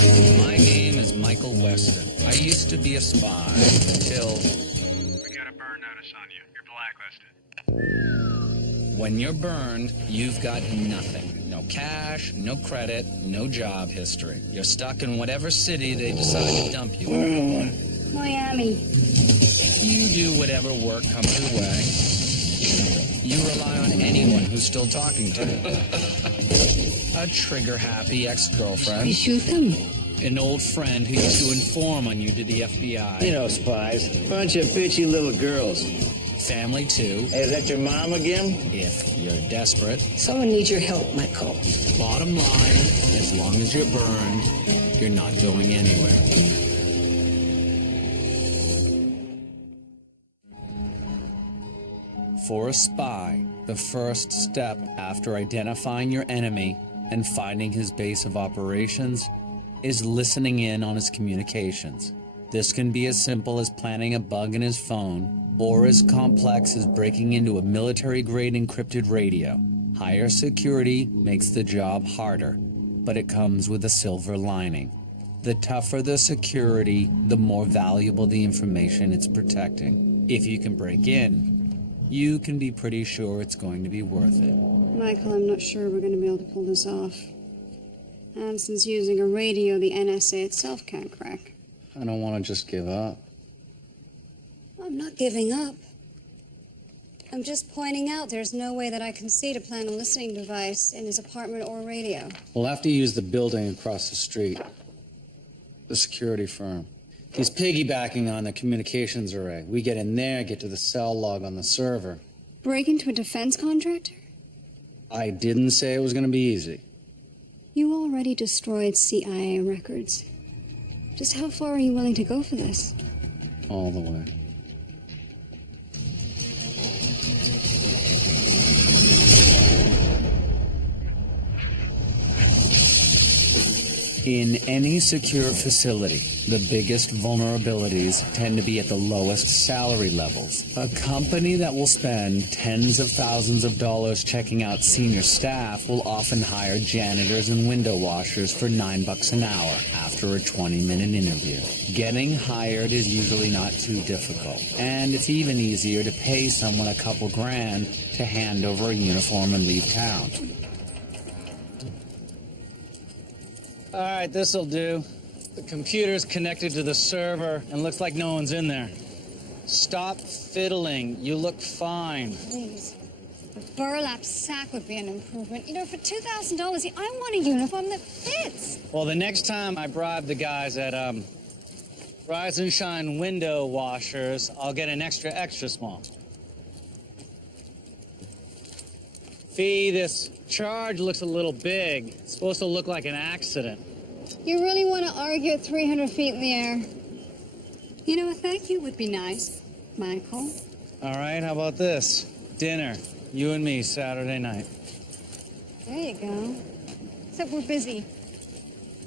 My name is Michael Weston. I used to be a spy until... We got a burn notice on you. You're blacklisted. When you're burned, you've got nothing. No cash, no credit, no job history. You're stuck in whatever city they decide to dump you in. Miami. You do whatever work comes your way. You rely on anyone who's still talking to you. A trigger-happy ex-girlfriend. You shoot them? An old friend who used to inform on you to the FBI. You know, spies. Bunch of bitchy little girls. Family, too. Hey, is that your mom again? If you're desperate. Someone needs your help, Michael. Bottom line, as long as you're burned, you're not going anywhere. For a spy, the first step after identifying your enemy and finding his base of operations is listening in on his communications. This can be as simple as planting a bug in his phone, or as complex as breaking into a military-grade encrypted radio. Higher security makes the job harder, but it comes with a silver lining. The tougher the security, the more valuable the information it's protecting. If you can break in, you can be pretty sure it's going to be worth it. Michael, I'm not sure we're going to be able to pull this off. And since using a radio the NSA itself can't crack. I don't want to just give up. I'm not giving up. I'm just pointing out there's no way that I can see to plant a listening device in his apartment or radio. We'll have to use the building across the street. The security firm. He's piggybacking on the communications array. We get in there, get to the cell log on the server. Break into a defense contractor? I didn't say it was going to be easy. You already destroyed CIA records. Just how far are you willing to go for this? All the way. In any secure facility, the biggest vulnerabilities tend to be at the lowest salary levels. A company that will spend tens of thousands of dollars checking out senior staff will often hire janitors and window washers for $9 an hour after a 20-minute interview. Getting hired is usually not too difficult, and it's even easier to pay someone a couple grand to hand over a uniform and leave town. All right, this'll do. The computer's connected to the server and looks like no one's in there. Stop fiddling. You look fine. Please. A burlap sack would be an improvement. You know, for $2,000, I want a uniform that fits. Well, the next time I bribe the guys at Rise and Shine window washers, I'll get an extra small. Fee, this charge looks a little big. It's supposed to look like an accident. You really want to argue at 300 feet in the air? You know, a thank you would be nice, Michael. All right, how about this? Dinner, you and me, Saturday night. There you go. Except we're busy.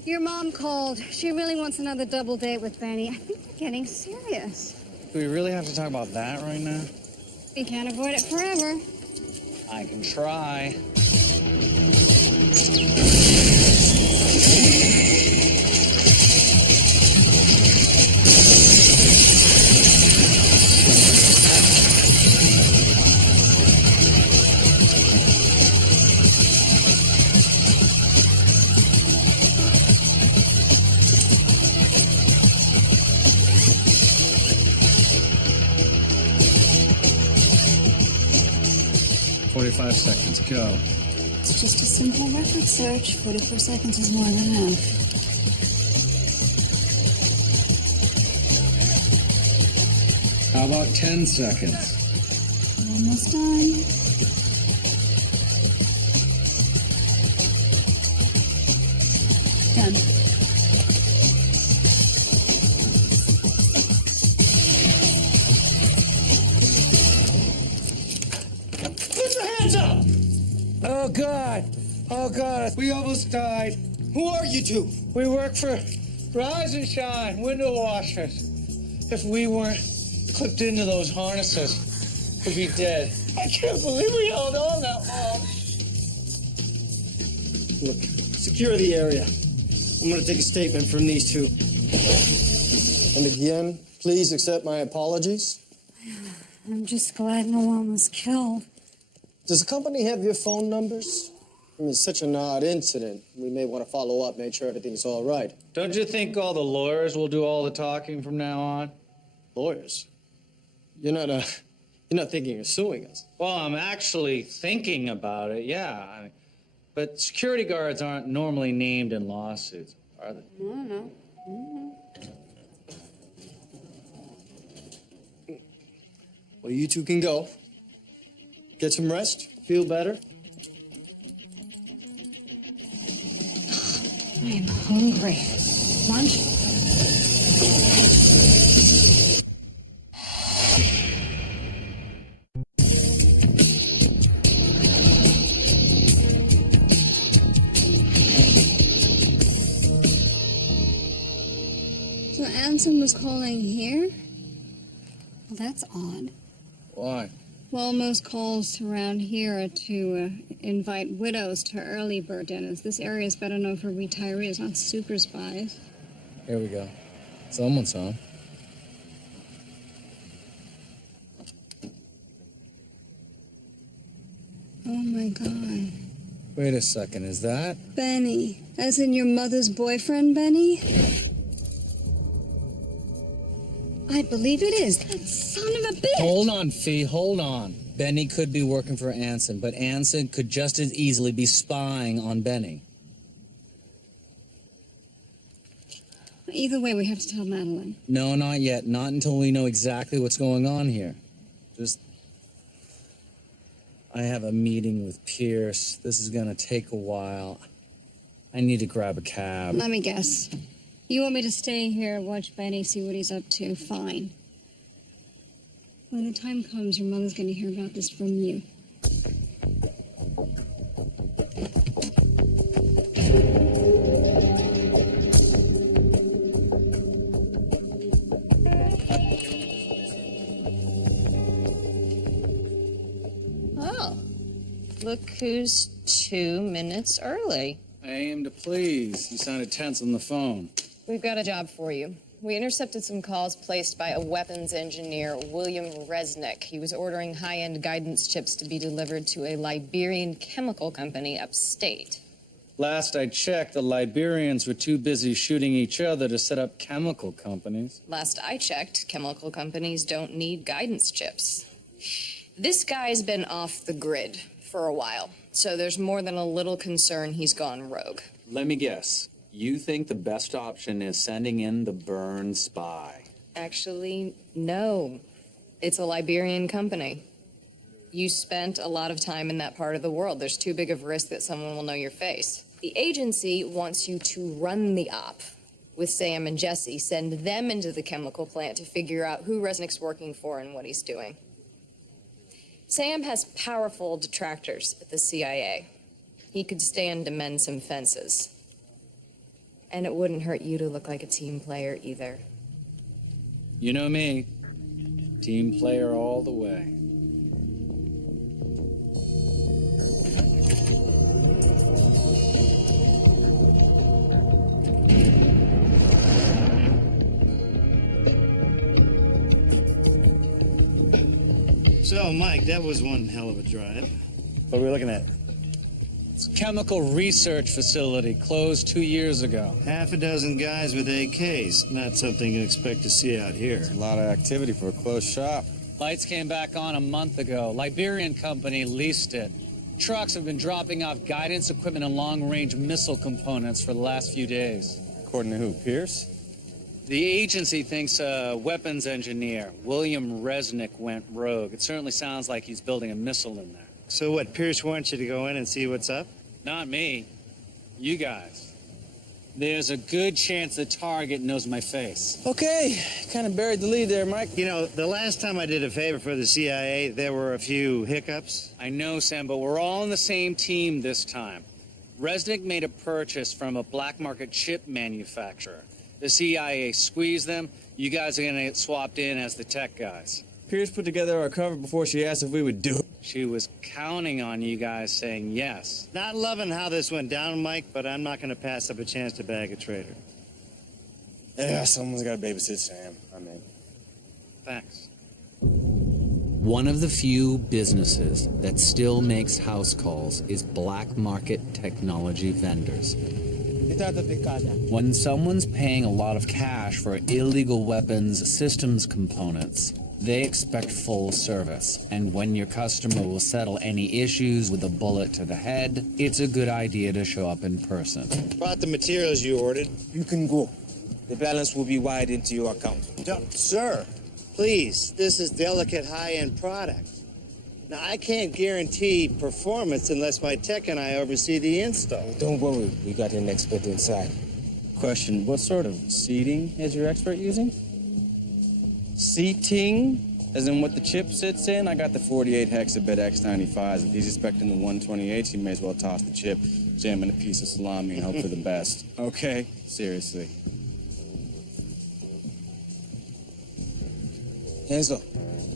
Your mom called. She really wants another double date with Benny. I think they're getting serious. Do we really have to talk about that right now? You can't avoid it forever. I can try. 45 seconds, go. It's just a simple record search. 44 seconds is more than enough. How about 10 seconds? Almost done. Done. Oh, God. Oh, God. We almost died. Who are you two? We work for Rise and Shine window washers. If we weren't clipped into those harnesses, we'd be dead. I can't believe we held on that long. Look, secure the area. I'm gonna take a statement from these two. And again, please accept my apologies. I'm just glad no one was killed. Does the company have your phone numbers? I mean, it's such an odd incident. We may want to follow up, make sure everything's all right. Don't you think all the lawyers will do all the talking from now on? Lawyers? You're not thinking of suing us? Well, I'm actually thinking about it, yeah. But security guards aren't normally named in lawsuits, are they? No. Well, you two can go. Get some rest. Feel better. I'm hungry. Lunch? So Anson was calling here? Well, that's odd. Why? Well, most calls around here are to invite widows to early bird dinners. This area is better known for retirees, not super spies. Here we go. Someone's home. Oh my God. Wait a second, is that? Benny. As in your mother's boyfriend, Benny? I believe it is. That son of a bitch. Hold on, Fee, hold on. Benny could be working for Anson, but Anson could just as easily be spying on Benny. Either way, we have to tell Madeline. No, not yet. Not until we know exactly what's going on here. I have a meeting with Pierce. This is gonna take a while. I need to grab a cab. Let me guess. You want me to stay here, watch Benny, see what he's up to? Fine. When the time comes, your mother's going to hear about this from you. Oh, look who's 2 minutes early. I aim to please. You sounded tense on the phone. We've got a job for you. We intercepted some calls placed by a weapons engineer, William Resnick. He was ordering high-end guidance chips to be delivered to a Liberian chemical company upstate. Last I checked, the Liberians were too busy shooting each other to set up chemical companies. Last I checked, chemical companies don't need guidance chips. This guy's been off the grid for a while, so there's more than a little concern he's gone rogue. Let me guess. You think the best option is sending in the Burn spy? Actually, no. It's a Liberian company. You spent a lot of time in that part of the world. There's too big of a risk that someone will know your face. The agency wants you to run the op with Sam and Jesse, send them into the chemical plant to figure out who Resnick's working for and what he's doing. Sam has powerful detractors at the CIA. He could stand to mend some fences. And it wouldn't hurt you to look like a team player either. You know me. Team player all the way. So, Mike, that was one hell of a drive. What are we looking at? It's a chemical research facility closed 2 years ago. Half a dozen guys with AKs. Not something you expect to see out here. A lot of activity for a closed shop. Lights came back on a month ago. Liberian company leased it. Trucks have been dropping off guidance equipment and long-range missile components for the last few days. According to who? Pierce? The agency thinks a weapons engineer, William Resnick, went rogue. It certainly sounds like he's building a missile in there. So what, Pierce wants you to go in and see what's up? Not me. You guys. There's a good chance the target knows my face. Okay, kind of buried the lead there, Mike. You know, the last time I did a favor for the CIA, there were a few hiccups. I know, Sam, but we're all on the same team this time. Resnick made a purchase from a black market chip manufacturer. The CIA squeezed them. You guys are going to get swapped in as the tech guys. Pierce put together our cover before she asked if we would do it. She was counting on you guys saying yes. Not loving how this went down, Mike, but I'm not going to pass up a chance to bag a traitor. Yeah, someone's got to babysit Sam. I'm in. Thanks. One of the few businesses that still makes house calls is black market technology vendors. When someone's paying a lot of cash for illegal weapons systems components, they expect full service. And when your customer will settle any issues with a bullet to the head, it's a good idea to show up in person. Brought the materials you ordered. You can go. The balance will be wired into your account. Sir, please, this is delicate high-end product. Now, I can't guarantee performance unless my tech and I oversee the install. Don't worry, we got an expert inside. Question, what sort of seating is your expert using? Seating? As in what the chip sits in? I got the 48 hexabit X95s. If he's expecting the 128s, he may as well toss the chip, jam in a piece of salami, and hope for the best. Okay? Seriously. Hands up.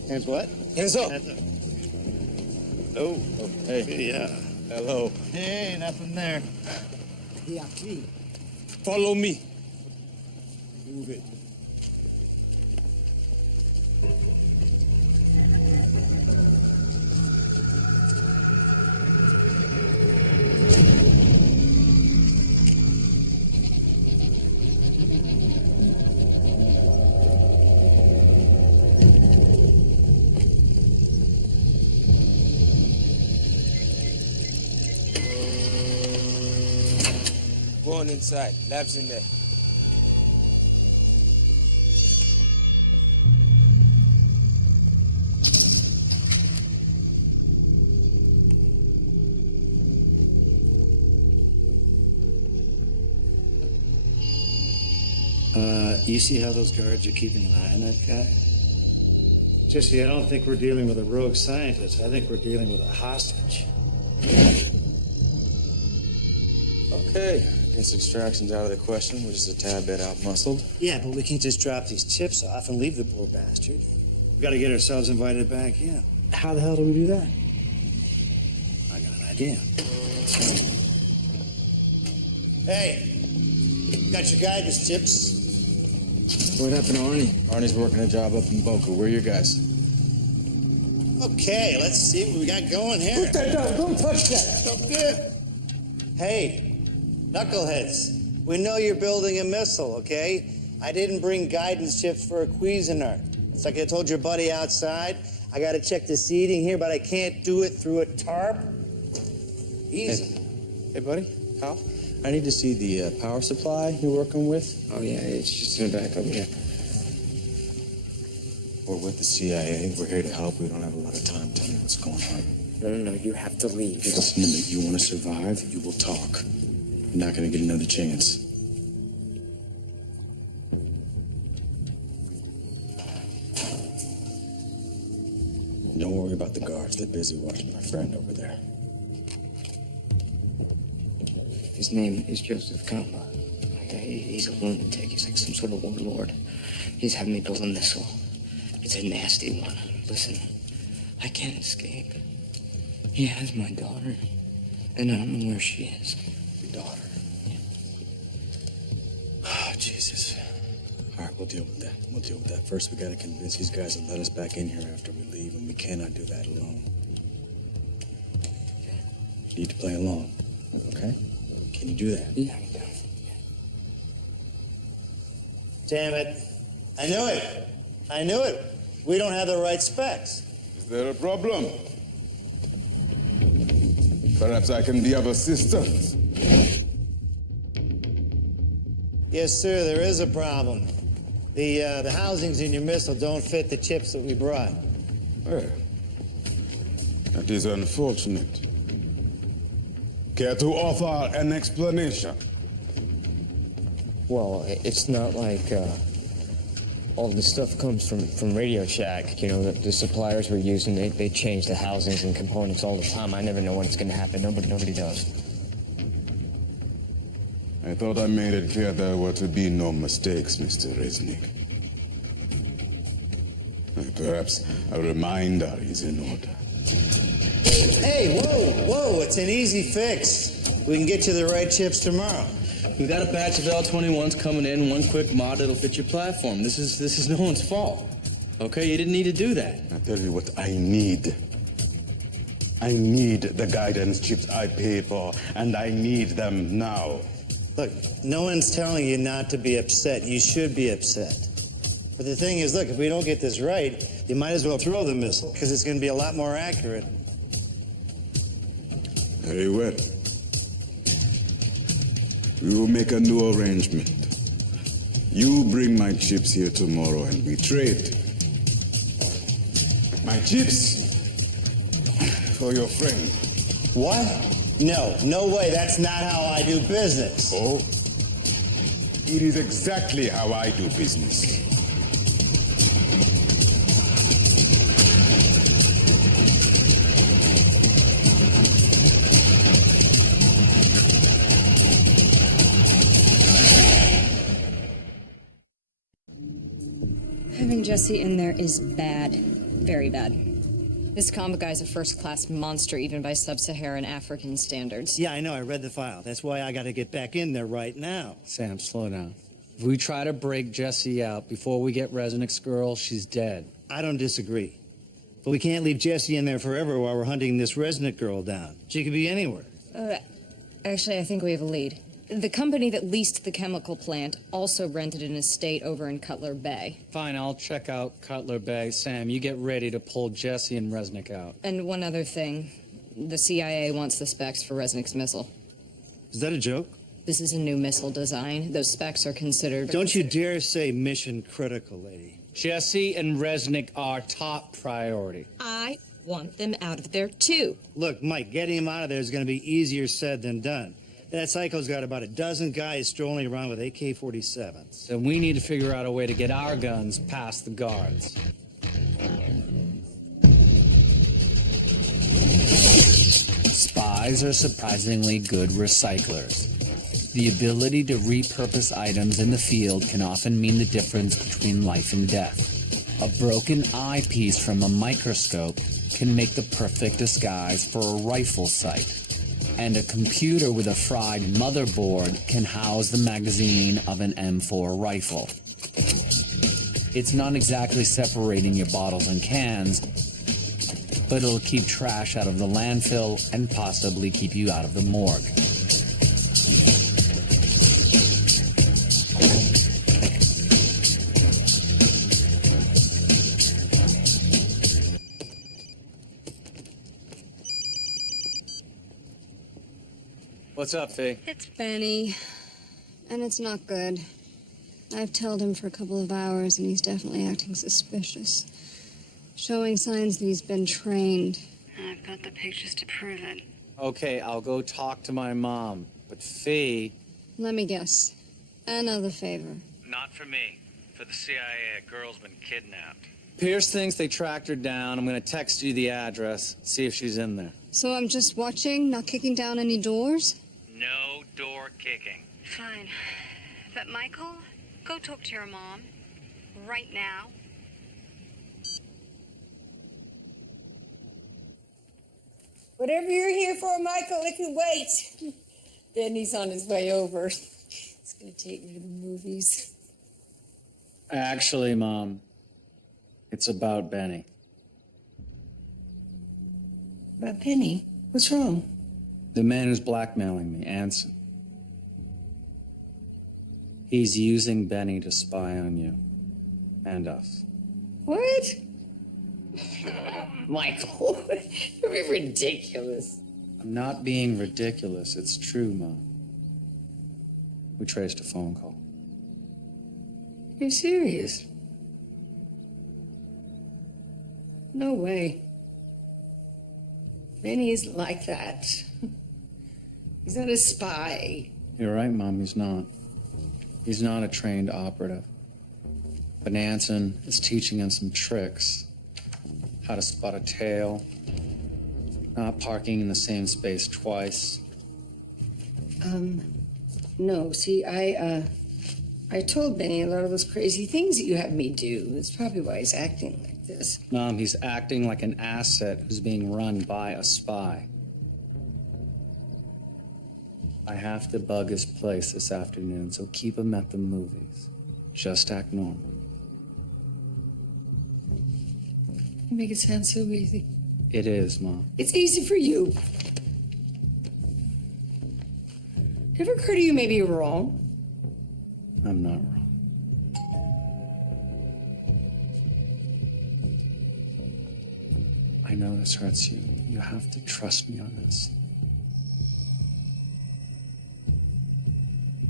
Hands what? Hands up. Hands up. Oh, Hey. yeah. Hello. Hey, nothing there. Follow me. Move it. Go on inside. Lab's in there. You see how those guards are keeping an eye on that guy? Jesse, I don't think we're dealing with a rogue scientist. I think we're dealing with a hostage. Okay. Guess extraction's out of the question. We're just a tad bit out-muscled. Yeah, but we can't just drop these chips off and leave the poor bastard. We gotta get ourselves invited back in. How the hell do we do that? I got an idea. Hey, got your guidance chips? What happened to Arnie? Arnie's working a job up in Boca. Where are your guys? Okay, let's see what we got going here. Put that down. Don't touch that. Stop there. Hey, knuckleheads, we know you're building a missile, okay? I didn't bring guidance chips for a Cuisinart. It's like I told your buddy outside. I gotta check the seating here, but I can't do it through a tarp. Easy. Hey, buddy. Kyle? I need to see the power supply you're working with. Oh, yeah, it's just in the back over here. We're with the CIA. We're here to help. We don't have a lot of time. Tell me what's going on. No, you have to leave. Listen to me. You want to survive, you will talk. You're not going to get another chance. Don't worry about the guards. They're busy watching my friend over there. His name is Joseph Kamba. Okay, he's a lunatic. He's like some sort of warlord. He's having me build a missile. It's a nasty one. Listen, I can't escape. He has my daughter, and I don't know where she is. Your daughter. Oh, Jesus. All right, we'll deal with that. We'll deal with that. First, we got to convince these guys to let us back in here after we leave, and we cannot do that alone. Okay. You need to play along. Okay? Can you do that? Yeah, we do. Damn it. I knew it. I knew it. We don't have the right specs. Is there a problem? Perhaps I can be of assistance. Yes, sir, there is a problem. The housings in your missile don't fit the chips that we brought. Well, that is unfortunate. Care to offer an explanation? Well, it's not like all the stuff comes from Radio Shack. You know, the suppliers we're using, they change the housings and components all the time. I never know when it's going to happen. Nobody does. I thought I made it clear there were to be no mistakes, Mr. Resnick. Perhaps a reminder is in order. Hey, whoa, it's an easy fix. We can get you the right chips tomorrow. We got a batch of L21s coming in, one quick mod that'll fit your platform. This is no one's fault. Okay, you didn't need to do that. I tell you what I need. I need the guidance chips I paid for, and I need them now. Look, no one's telling you not to be upset. You should be upset. But the thing is, look, if we don't get this right, you might as well throw the missile, because it's going to be a lot more accurate. Very well. We will make a new arrangement. You bring my chips here tomorrow and we trade. My chips for your friend. What? No way. That's not how I do business. Oh? It is exactly how I do business. Having Jesse in there is bad. Very bad. This combo guy's a first-class monster, even by sub-Saharan African standards. Yeah, I know. I read the file. That's why I got to get back in there right now. Sam, slow down. If we try to break Jessie out before we get Resnick's girl, she's dead. I don't disagree. But we can't leave Jessie in there forever while we're hunting this Resnick girl down. She could be anywhere. Actually, I think we have a lead. The company that leased the chemical plant also rented an estate over in Cutler Bay. Fine, I'll check out Cutler Bay. Sam, you get ready to pull Jessie and Resnick out. And one other thing. The CIA wants the specs for Resnick's missile. Is that a joke? This is a new missile design. Those specs are considered... Don't you dare say mission critical, lady. Jessie and Resnick are top priority. I want them out of there, too. Look, Mike, getting him out of there is going to be easier said than done. That psycho's got about a dozen guys strolling around with AK-47s. Then we need to figure out a way to get our guns past the guards. Spies are surprisingly good recyclers. The ability to repurpose items in the field can often mean the difference between life and death. A broken eyepiece from a microscope can make the perfect disguise for a rifle sight. And a computer with a fried motherboard can house the magazine of an M4 rifle. It's not exactly separating your bottles and cans, but it'll keep trash out of the landfill and possibly keep you out of the morgue. What's up, Faye? It's Benny, and it's not good. I've told him for a couple of hours, and he's definitely acting suspicious. Showing signs that he's been trained. And I've got the pictures to prove it. Okay, I'll go talk to my mom. But Faye... Let me guess. Another favor. Not for me. For the CIA, a girl's been kidnapped. Pierce thinks they tracked her down. I'm gonna text you the address, see if she's in there. So I'm just watching, not kicking down any doors? No door kicking. Fine. But Michael, go talk to your mom. Right now. Whatever you're here for, Michael, it can wait. Benny's on his way over. He's gonna take me to the movies. Actually, Mom, it's about Benny. About Benny? What's wrong? The man who's blackmailing me, Anson. He's using Benny to spy on you. And us. What? Michael, you're being ridiculous. I'm not being ridiculous. It's true, Mom. We traced a phone call. You're serious? No way. Benny isn't like that. He's not a spy. You're right, Mom, he's not. He's not a trained operative. But Anson is teaching him some tricks. How to spot a tail. Not parking in the same space twice. No, see, I told Benny a lot of those crazy things that you had me do. That's probably why he's acting like this. Mom, he's acting like an asset who's being run by a spy. I have to bug his place this afternoon, so keep him at the movies. Just act normal. You make it sound so easy. It is, Mom. It's easy for you. Ever occur to you maybe you're wrong? I'm not wrong. I know this hurts you. You have to trust me on this.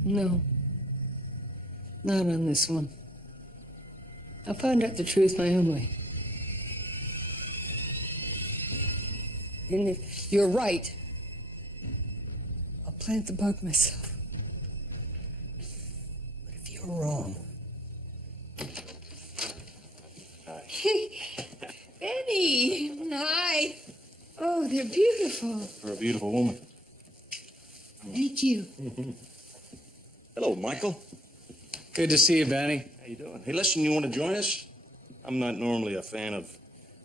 No. Not on this one. I'll find out the truth my own way. And if you're right, I'll plant the bug myself. But if you're wrong... Benny! Hi! Oh, they're beautiful. For a beautiful woman. Thank you. Hello, Michael. Good to see you, Benny. How you doing? Hey, listen, you want to join us? I'm not normally a fan of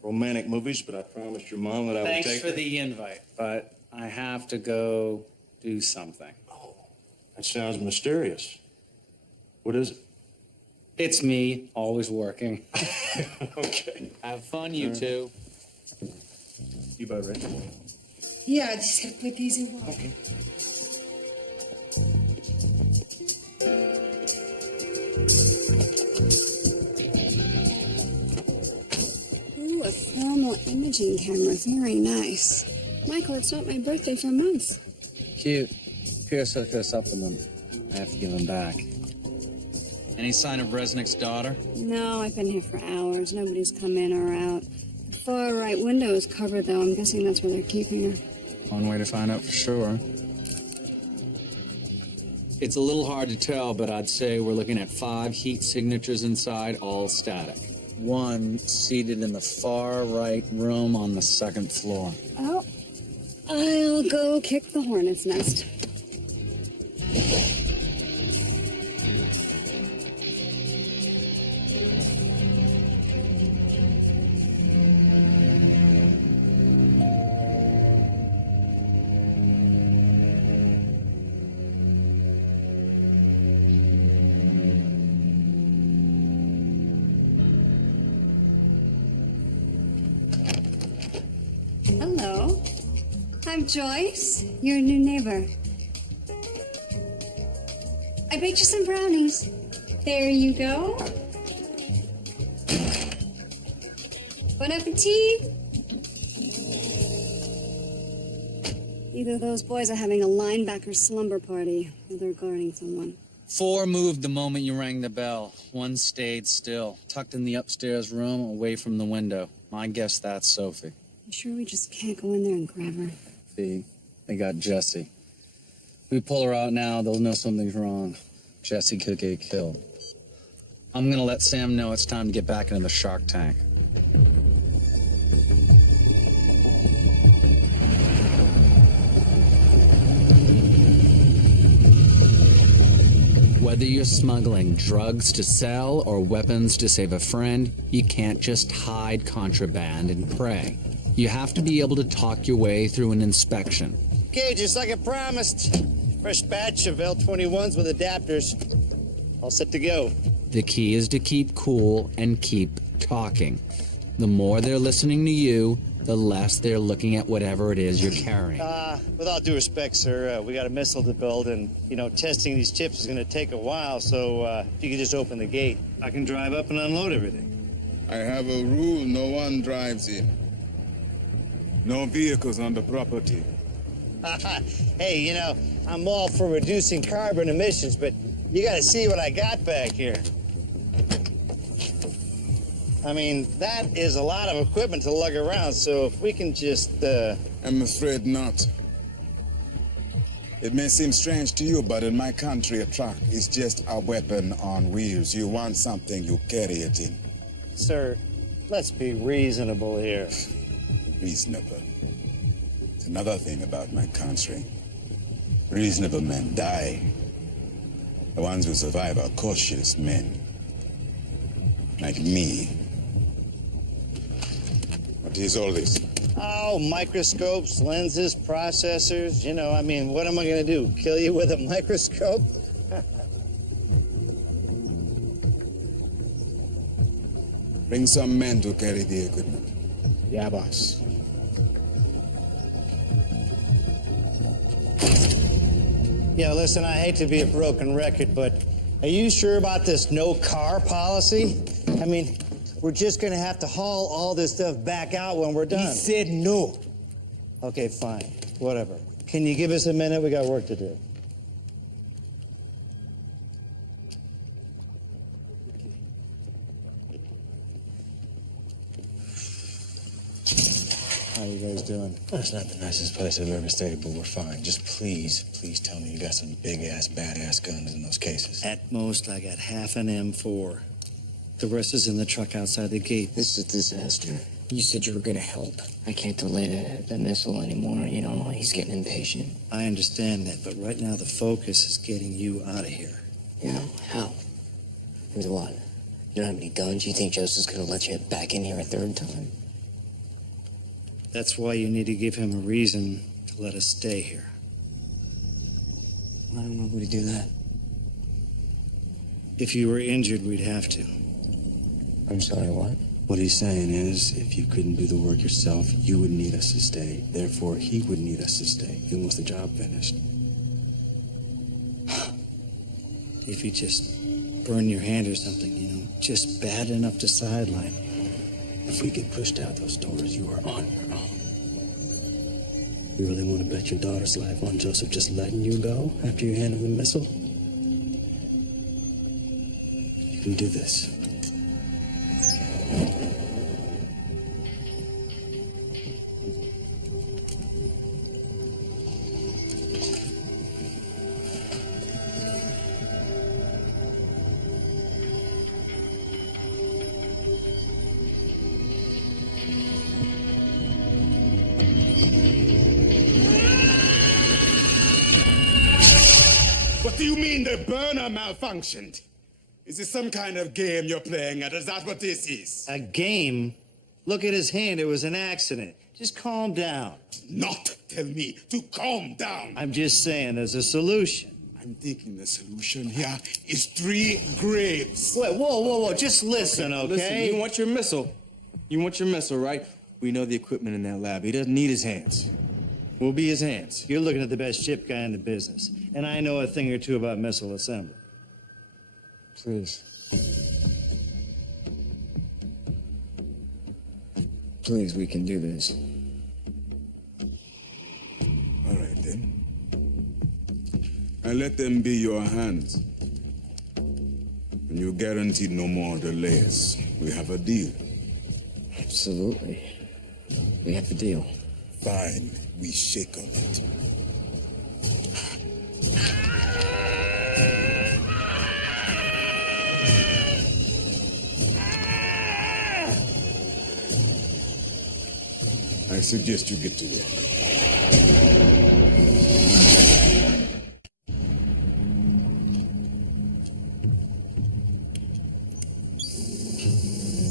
romantic movies, but I promised your mom that I would take Thanks for the invite, but I have to go do something. Oh, that sounds mysterious. What is it? It's me, always working. Okay. Have fun, you two. You about ready? Yeah, I just have to put these in water. Okay. Ooh, a thermal imaging camera. Very nice. Michael, it's not my birthday for a month. Cute. Pierce hooked us up with them. I have to give them back. Any sign of Resnick's daughter? No, I've been here for hours. Nobody's come in or out. The far right window is covered, though. I'm guessing that's where they're keeping her. One way to find out for sure. It's a little hard to tell, but I'd say we're looking at 5 heat signatures inside, all static. One seated in the far right room on the 2nd floor. Oh, I'll go kick the hornet's nest. Hello. I'm Joyce, your new neighbor. I baked you some brownies. There you go. Bon appetit. Either those boys are having a linebacker slumber party, or they're guarding someone. 4 moved the moment you rang the bell. 1 stayed still, tucked in the upstairs room, away from the window. My guess that's Sophie. You sure we just can't go in there and grab her? See, they got Jesse. If we pull her out now, they'll know something's wrong. Jesse could get killed. I'm gonna let Sam know it's time to get back into the shark tank. Whether you're smuggling drugs to sell or weapons to save a friend, you can't just hide contraband and pray. You have to be able to talk your way through an inspection. Okay, just like I promised. Fresh batch of L21s with adapters. All set to go. The key is to keep cool and keep talking. The more they're listening to you, the less they're looking at whatever it is you're carrying. With all due respect, sir, we got a missile to build, and, testing these chips is going to take a while, so if you could just open the gate, I can drive up and unload everything. I have a rule: no one drives in. No vehicles on the property. Hey, I'm all for reducing carbon emissions, but you got to see what I got back here. I mean, that is a lot of equipment to lug around, so if we can just, I'm afraid not. It may seem strange to you, but in my country, a truck is just a weapon on wheels. You want something, you carry it in. Sir, let's be reasonable here. Reasonable. It's another thing about my country. Reasonable men die. The ones who survive are cautious men. Like me. What is all this? Oh, microscopes, lenses, processors. You know, I mean, what am I gonna do? Kill you with a microscope? Bring some men to carry the equipment. Yeah, boss. Yeah, listen, I hate to be a broken record, but are you sure about this no car policy? I mean, we're just gonna have to haul all this stuff back out when we're done. He said no. Okay, fine. Whatever. Can you give us a minute? We got work to do. How you guys doing? It's not the nicest place I've ever stayed, but we're fine. Just please tell me you got some big-ass, badass guns in those cases. At most, I got half an M4. The rest is in the truck outside the gate. This is a disaster. You said you were gonna help. I can't delay the missile anymore. You know, he's getting impatient. I understand that, but right now the focus is getting you out of here. You know, how? With what? You don't have any guns? You think Joseph's gonna let you back in here a third time? That's why you need to give him a reason to let us stay here. I don't know who to do that. If you were injured, we'd have to. I'm sorry, what? What he's saying is, if you couldn't do the work yourself, you would need us to stay. Therefore, he would need us to stay. He wants the job finished. If you just burn your hand or something, you know, just bad enough to sideline. If we get pushed out those doors, you are on your own. You really want to bet your daughter's life on Joseph just letting you go after you hand him the missile? You can do this. What do you mean the burner malfunctioned? Is this some kind of game you're playing at? Is that what this is? A game? Look at his hand. It was an accident. Just calm down. Not tell me to calm down. I'm just saying there's a solution. I'm thinking the solution here is 3 graves. Wait, whoa. Just listen, okay? Listen, you want your missile. You want your missile, right? We know the equipment in that lab. He doesn't need his hands. We'll be his hands. You're looking at the best chip guy in the business. And I know a thing or two about missile assembly. Please. Please, we can do this. All right, then. And let them be your hands. And you're guaranteed no more delays. We have a deal. Absolutely. We have a deal. Fine. We shake on it. I suggest you get to work.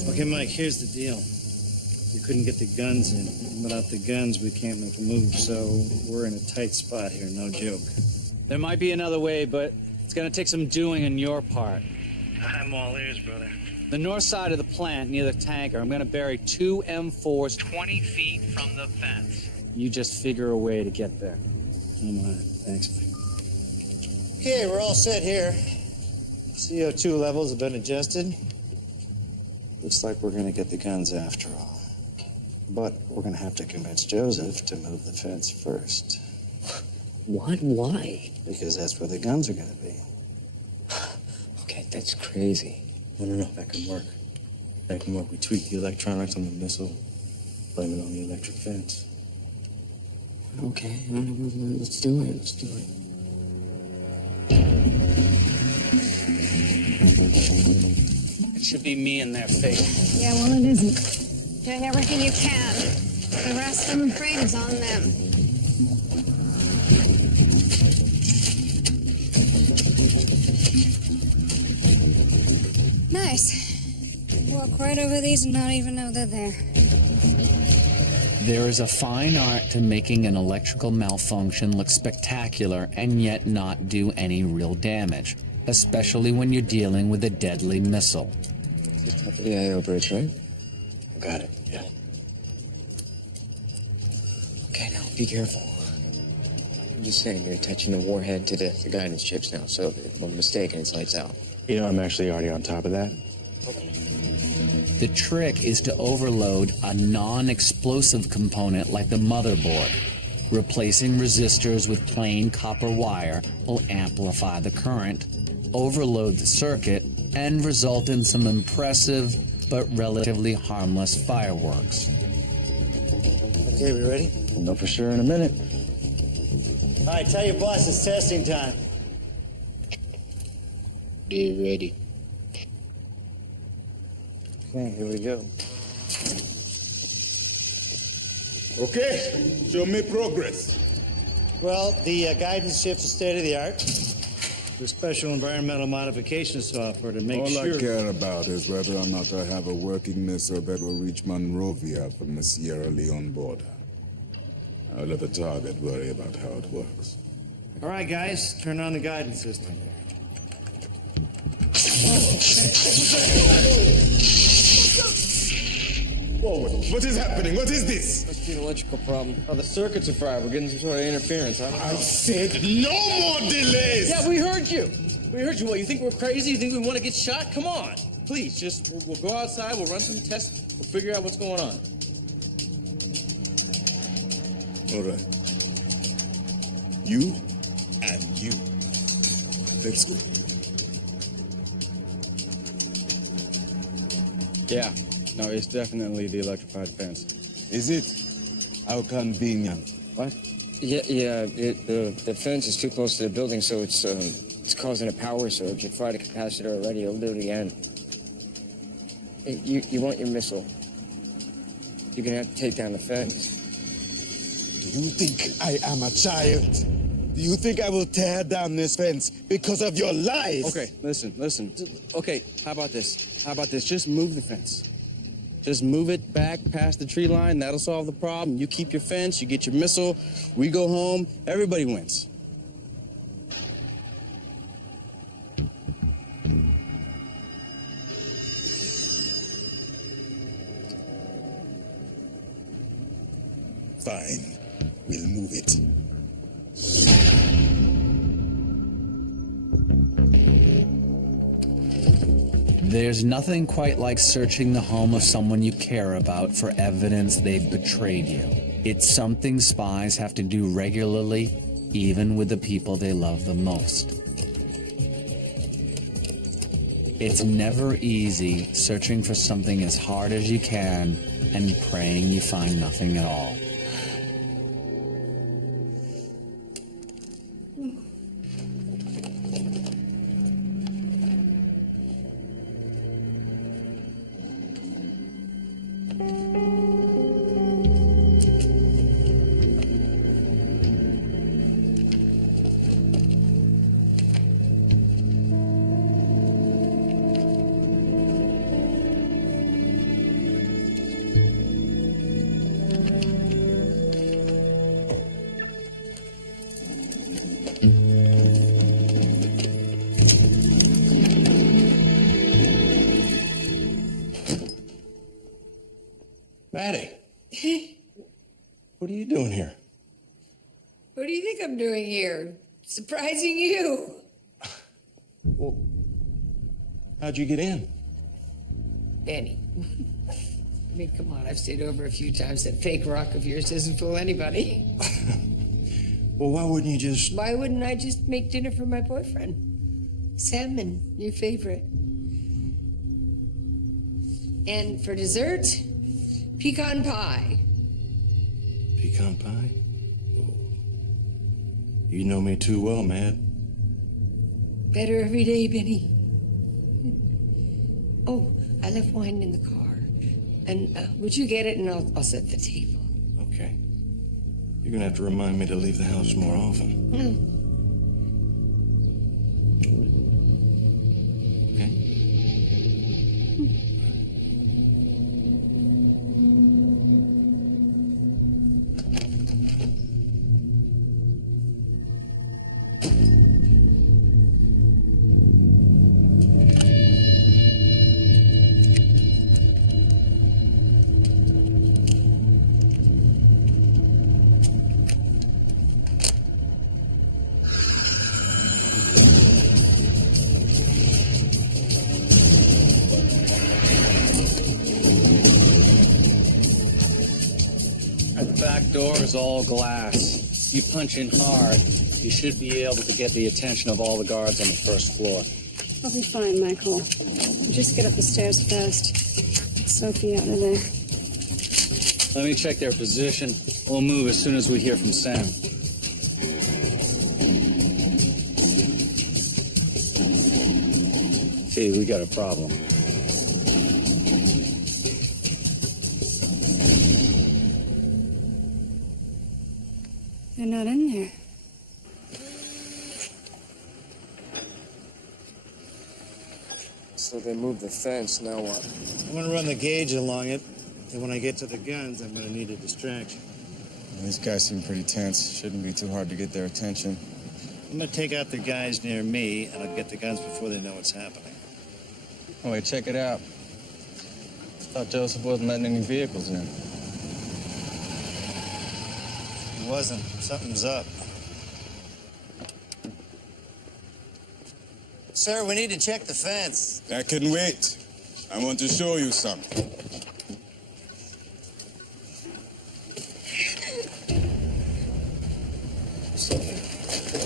Okay, Mike, here's the deal. You couldn't get the guns in. Without the guns, we can't make a move, so we're in a tight spot here, no joke. There might be another way, but it's gonna take some doing on your part. I'm all ears, brother. The north side of the plant, near the tanker, I'm gonna bury 2 M4s 20 feet from the fence. You just figure a way to get there. Come on. Thanks, Mike. Okay, we're all set here. CO2 levels have been adjusted. Looks like we're gonna get the guns after all. But we're gonna have to convince Joseph to move the fence first. What? Why? Because that's where the guns are gonna be. Okay, that's crazy. No, that can work. That can work. We tweak the electronics on the missile, blame it on the electric fence. Okay, let's do it. Let's do it. It should be me in their face. Yeah, well, it isn't. Doing everything you can. The rest, I'm afraid, is on them. Nice. Walk right over these and not even know they're there. There is a fine art to making an electrical malfunction look spectacular and yet not do any real damage, especially when you're dealing with a deadly missile. Top of the IO bridge, right? Got it, yeah. Okay, now be careful. I'm just saying, you're attaching the warhead to the guidance chips now, so if I'm mistaken, it's lights out. You know, I'm actually already on top of that. The trick is to overload a non-explosive component like the motherboard. Replacing resistors with plain copper wire will amplify the current, overload the circuit, and result in some impressive but relatively harmless fireworks. Okay, we ready? We'll know for sure in a minute. All right, tell your boss it's testing time. Be ready. Okay, here we go. Okay, show me progress. Well, the guidance chips are state-of-the-art. The special environmental modification software to make All sure... I care about is whether or not I have a working missile that will reach Monrovia from the Sierra Leone border. I'll let the target worry about how it works. All right, guys, turn on the guidance system. Whoa, what is happening? What is this? Must be an electrical problem. Oh, the circuits are fried. We're getting some sort of interference. I said no more delays! Yeah, we heard you. We heard you. What, you think we're crazy? You think we want to get shot? Come on. Please, just, we'll go outside, we'll run some tests, we'll figure out what's going on. All right. You and you. Let's go. Yeah. No, it's definitely the electrified fence. Is it? How convenient. What? Yeah, the fence is too close to the building, so it's causing a power surge. It fried a capacitor already. It'll do it again. Hey, you want your missile. You're gonna have to take down the fence. Do you think I am a child? Do you think I will tear down this fence because of your lies? Okay, listen. Okay, how about this? Just move the fence. Just move it back past the tree line. That'll solve the problem. You keep your fence, you get your missile, we go home, everybody wins. Fine. We'll move it. There's nothing quite like searching the home of someone you care about for evidence they've betrayed you. It's something spies have to do regularly, even with the people they love the most. It's never easy searching for something as hard as you can and praying you find nothing at all. Maddie. What are you doing here? What do you think I'm doing here? Surprising you. Well, how'd you get in? Benny. I mean, come on, I've stayed over a few times. That fake rock of yours doesn't fool anybody. Well, why wouldn't you just... Why wouldn't I just make dinner for my boyfriend? Salmon, your favorite. And for dessert, pecan pie. Pecan pie? Oh. You know me too well, Mad. Better every day, Benny. Oh, I left wine in the car. And would you get it and I'll set the table. Okay. You're gonna have to remind me to leave the house more often. Okay? back door is all glass. You punch in hard, you should be able to get the attention of all the guards on the first floor. I'll be fine, Michael. Just get up the stairs fast. Get Sophie out of there. Let me check their position. We'll move as soon as we hear from Sam. See, we got a problem. They're not in there. So they moved the fence, now what? I'm gonna run the gauge along it, and when I get to the guns, I'm gonna need a distraction. Well, these guys seem pretty tense. Shouldn't be too hard to get their attention. I'm gonna take out the guys near me, and I'll get the guns before they know what's happening. Oh, wait, check it out. Thought Joseph wasn't letting any vehicles in. It wasn't. Something's up. Sir, we need to check the fence. I can wait. I want to show you something.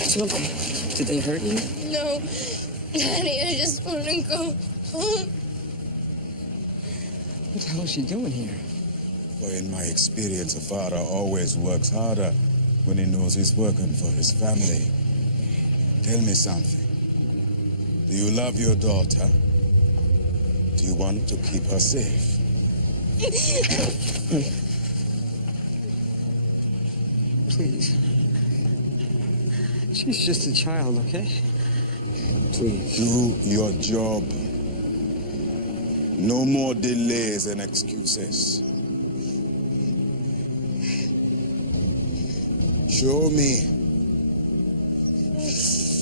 Sophie, did they hurt you? No, Daddy, I just want to go home. What the hell is she doing here? Well, in my experience, a father always works harder when he knows he's working for his family. Tell me something. Do you love your daughter? Do you want to keep her safe? Please. She's just a child, okay? Please. Do your job. No more delays and excuses. Show me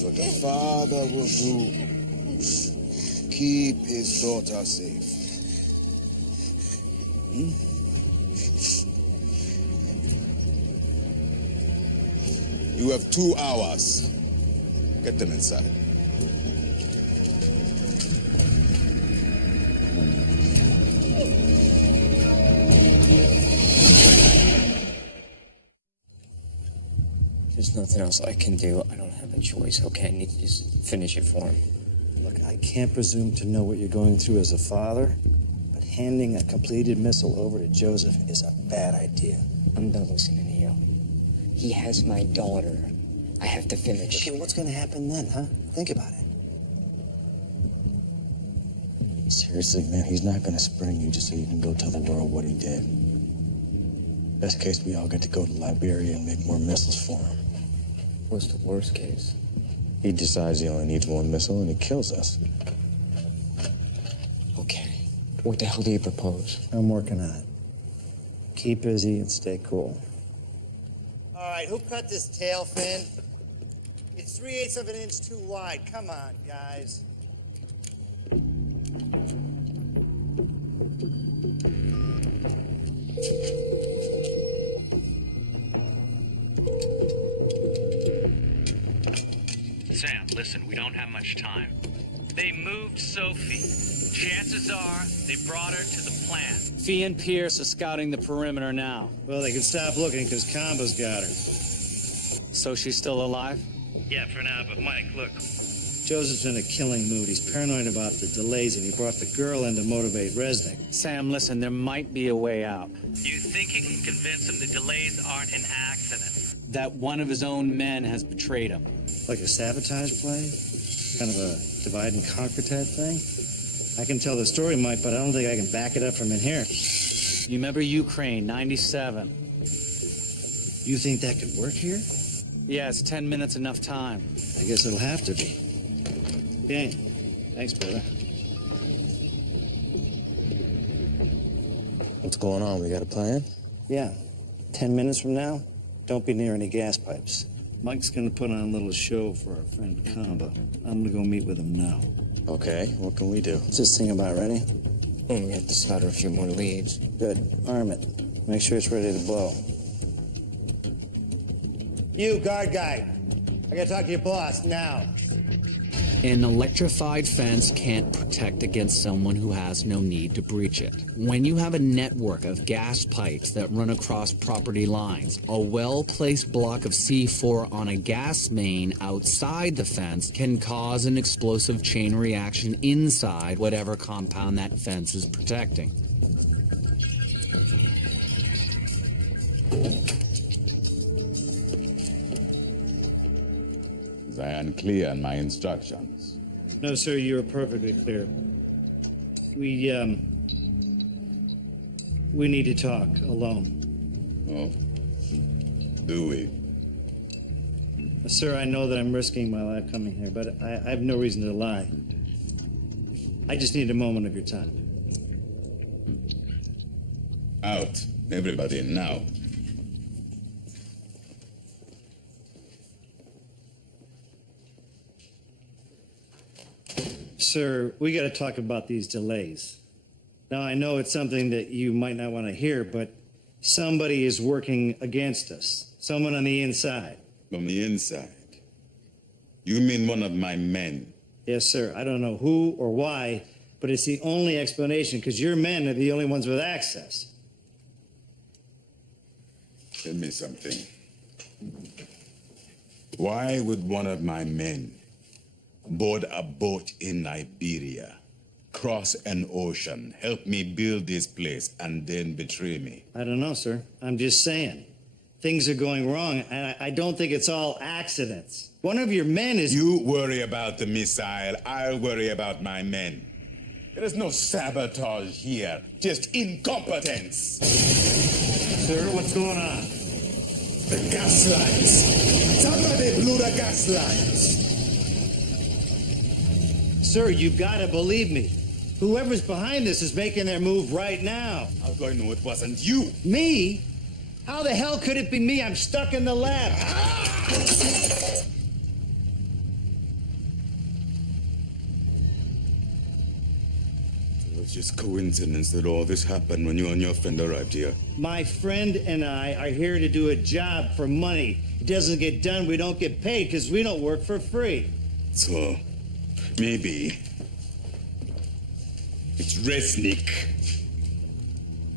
what the father will do. Keep his daughter safe. You have 2 hours. Get them inside. There's nothing else I can do. I don't have a choice, okay? I need to just finish it for him. Look, I can't presume to know what you're going through as a father, but handing a completed missile over to Joseph is a bad idea. I'm done listening to you. He has my daughter. I have to finish. Okay, what's going to happen then, huh? Think about it. Seriously, man, he's not gonna spring you just so you can go tell the world what he did. Best case, we all get to go to Liberia and make more missiles for him. What's the worst case? He decides he only needs one missile and he kills us. Okay. What the hell do you propose? I'm working on it. Keep busy and stay cool. All right, who cut this tail fin? It's 3/8 of an inch too wide. Come on, guys. Sam, listen, we don't have much time. They moved Sophie. Chances are they brought her to the plant. Fee and Pierce are scouting the perimeter now. Well, they can stop looking because Combo's got her. So she's still alive? Yeah, for now, but Mike, look. Joseph's in a killing mood. He's paranoid about the delays, and he brought the girl in to motivate Resnick. Sam, listen, there might be a way out. You think you can convince him the delays aren't an accident? That one of his own men has betrayed him. Like a sabotage play? Kind of a divide and conquer type thing? I can tell the story, Mike, but I don't think I can back it up from in here. You remember Ukraine, 97? You think that could work here? Yeah, it's 10 minutes enough time. I guess it'll have to be. Okay. Thanks, brother. What's going on? We got a plan? Yeah. 10 minutes from now, don't be near any gas pipes. Mike's gonna put on a little show for our friend Combo. I'm gonna go meet with him now. Okay, what can we do? What's this thing about, ready? Oh, we have to slaughter a few more leads. Good. Arm it. Make sure it's ready to blow. You, guard guy. I gotta talk to your boss now. An electrified fence can't protect against someone who has no need to breach it. When you have a network of gas pipes that run across property lines, a well-placed block of C4 on a gas main outside the fence can cause an explosive chain reaction inside whatever compound that fence is protecting. Was I unclear in my instructions? No, sir, you were perfectly clear. We need to talk alone. Oh? Do we? Sir, I know that I'm risking my life coming here, but I have no reason to lie. I just need a moment of your time. Out. Everybody now. Sir, we got to talk about these delays. Now, I know it's something that you might not want to hear, but somebody is working against us. Someone on the inside. From the inside? You mean one of my men? Yes, sir. I don't know who or why, but it's the only explanation because your men are the only ones with access. Tell me something. Why would one of my men board a boat in Liberia, cross an ocean, help me build this place, and then betray me? I don't know, sir. I'm just saying. Things are going wrong, and I don't think it's all accidents. One of your men is... You worry about the missile, I'll worry about my men. There is no sabotage here, just incompetence. Sir, what's going on? The gas lines. Somebody blew the gas lines. Sir, you've got to believe me. Whoever's behind this is making their move right now. How do I know it wasn't you? Me? How the hell could it be me? I'm stuck in the lab. It was just coincidence that all this happened when you and your friend arrived here. My friend and I are here to do a job for money. It doesn't get done, we don't get paid because we don't work for free. So, maybe it's Resnick.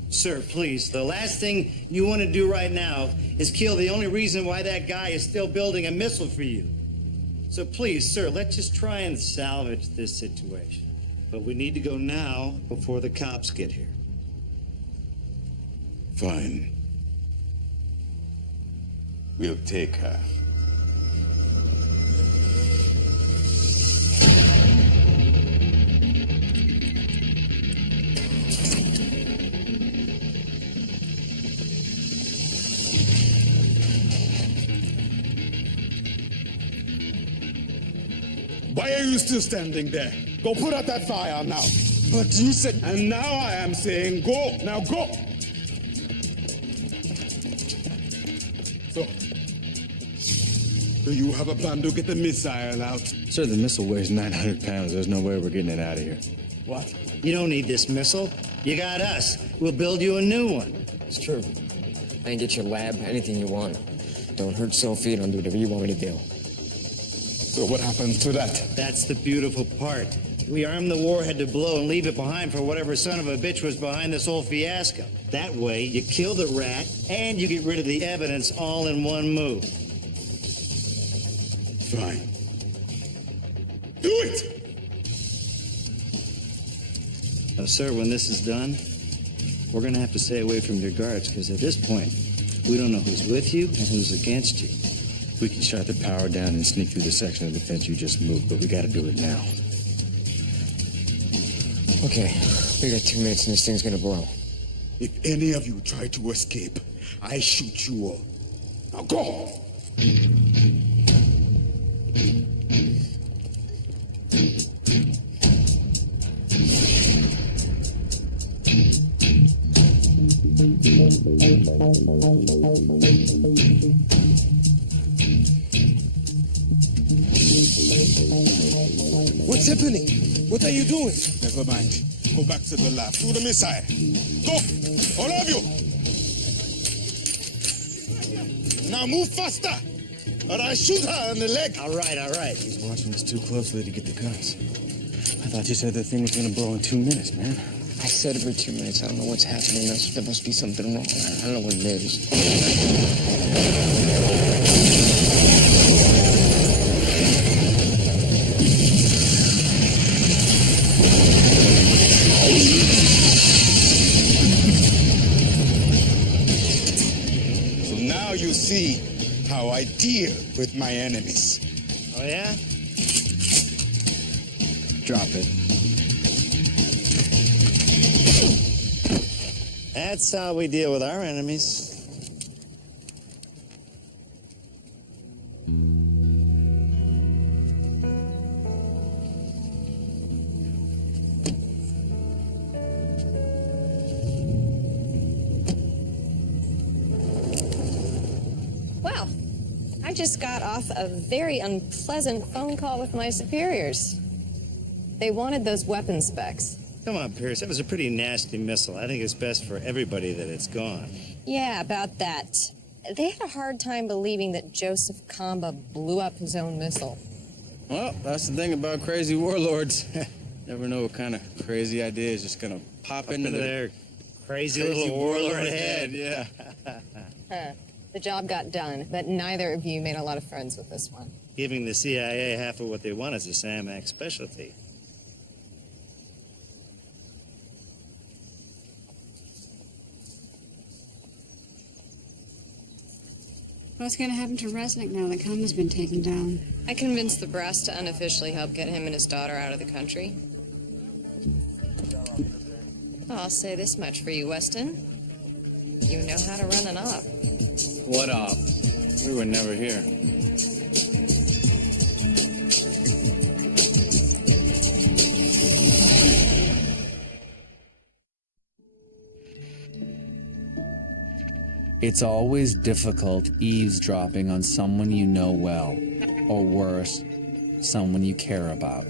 Sir, please, the last thing you want to do right now is kill the only reason why that guy is still building a missile for you. So please, sir, let's just try and salvage this situation. But we need to go now before the cops get here. Fine. We'll take her. Why are you still standing there? Go put out that fire now. But you said... And now I am saying go. Now go. So, do you have a plan to get the missile out? Sir, the missile weighs 900 pounds. There's no way we're getting it out of here. What? You don't need this missile. You got us. We'll build you a new one. It's true. I can get your lab, anything you want. Don't hurt Sophie, and I'll do whatever you want me to do. So what happens to that? That's the beautiful part. We arm the warhead to blow and leave it behind for whatever son of a bitch was behind this whole fiasco. That way, you kill the rat and you get rid of the evidence all in one move. Fine. Do it! Now, sir, when this is done, we're going to have to stay away from your guards because at this point, we don't know who's with you and who's against you. We can shut the power down and sneak through the section of the fence you just moved, but we gotta do it now. Okay, we got 2 minutes and this thing's gonna blow. If any of you try to escape, I shoot you all. Now go! What's happening? What are you doing? Never mind. Go back to the lab. To the missile. Go! All of you! Now move faster! or I shoot her in the leg. All right. He's watching us too closely to get the cuts. I thought you said the thing was gonna blow in 2 minutes, man. I said every 2 minutes. I don't know what's happening. There must be something wrong. I don't know what it is. So now you see how I deal with my enemies. Oh, yeah? Drop it. That's how we deal with our enemies. Well, I just got off a very unpleasant phone call with my superiors. They wanted those weapon specs. Come on, Pierce. That was a pretty nasty missile. I think it's best for everybody that it's gone. Yeah, about that. They had a hard time believing that Joseph Kamba blew up his own missile. Well, that's the thing about crazy warlords. Never know what kind of crazy idea is just gonna pop into their crazy little warlord head. Yeah. Huh. The job got done, but neither of you made a lot of friends with this one. Giving the CIA half of what they want is a Samac specialty. What's going to happen to Resnick now that Kamba's been taken down? I convinced the brass to unofficially help get him and his daughter out of the country. I'll say this much for you, Weston. You know how to run an op. What op? We were never here. It's always difficult eavesdropping on someone you know well, or worse, someone you care about.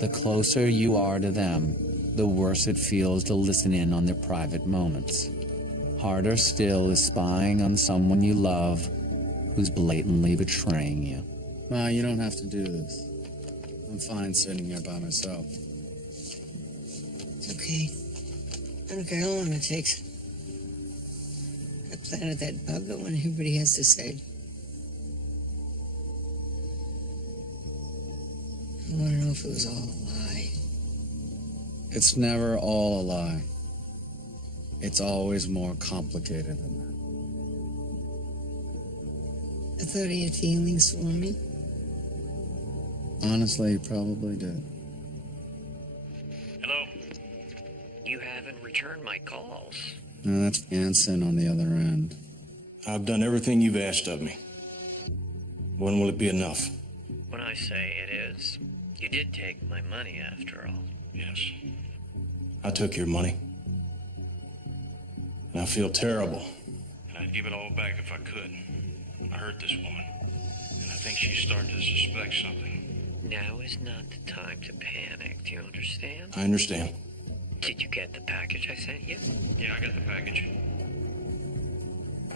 The closer you are to them, the worse it feels to listen in on their private moments. Harder still is spying on someone you love who's blatantly betraying you. Ma, you don't have to do this. I'm fine sitting here by myself. It's okay. I don't care how long it takes. I planted that bug. I want everybody has to say. I want to know if it was all a lie. It's never all a lie. It's always more complicated than that. I thought he had feelings for me. Honestly, he probably did. Hello? You haven't returned my calls. No, that's Anson on the other end. I've done everything you've asked of me. When will it be enough? When I say it is, you did take my money after all. Yes. I took your money. And I feel terrible. And I'd give it all back if I could. I hurt this woman. And I think she's starting to suspect something. Now is not the time to panic. Do you understand? I understand. Did you get the package I sent you? Yeah, I got the package.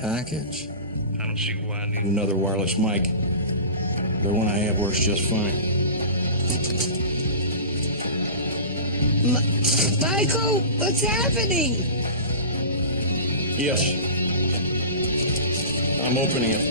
Package? I don't see why I need Another wireless mic. The one I have works just fine. Michael, what's happening? Yes. I'm opening it.